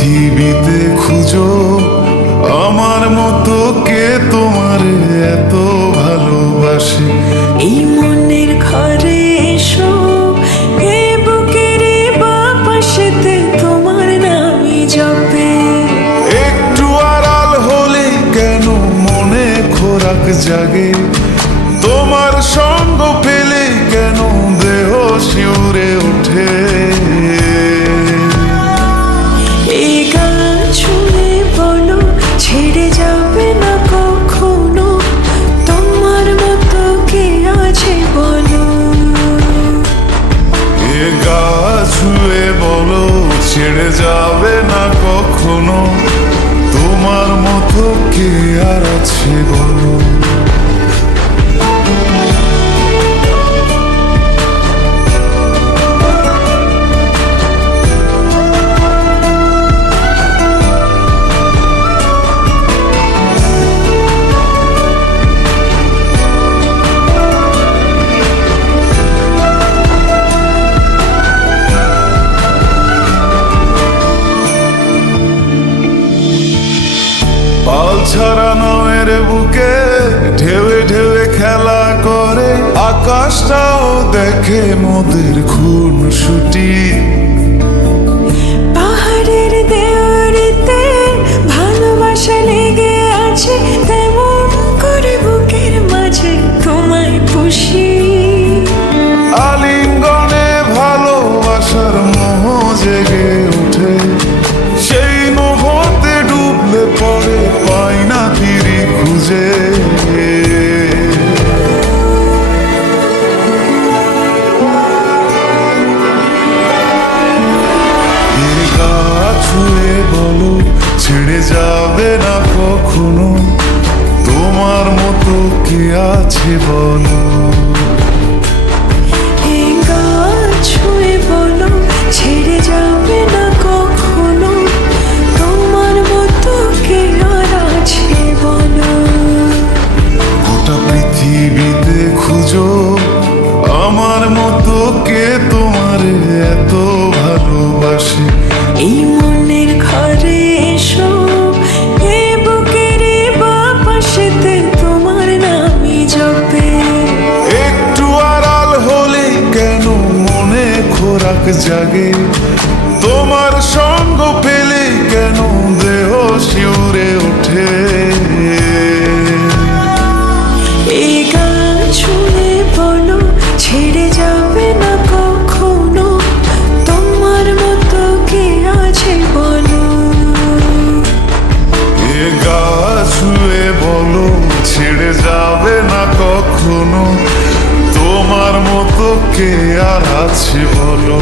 পৃথিবীতে খুঁজো আমার মতো কে তোমার এত ভালোবাসে? এই মনের ঘরে এসো তোমার একটু হলে কেন মনে খোরাক জাগে? তোমার সঙ্গ পেলে কেন দেহ শিউরে ওঠে? যাবে না কখনো? তোমার মতো কে আর আছে বলো? পাল এর বুকে ঢেউে ঢেউে খেলা করে। আকাশটাও দেখে মোদের খুন ছুটি পাহাড়ের দেওয়ারিতে যাবে না কখনো? তোমার মতো কে আছে বলো? ছুঁয়ে বলো ছেড়ে যাবে না কখনো? তোমার মতো কে আর আছে বলো? গোটা পৃথিবীতে খুঁজো আমার মতো কে তোমার এত ভালোবাসে? এই জাগে। তোমার সঙ্গ কে আর আছে বলো?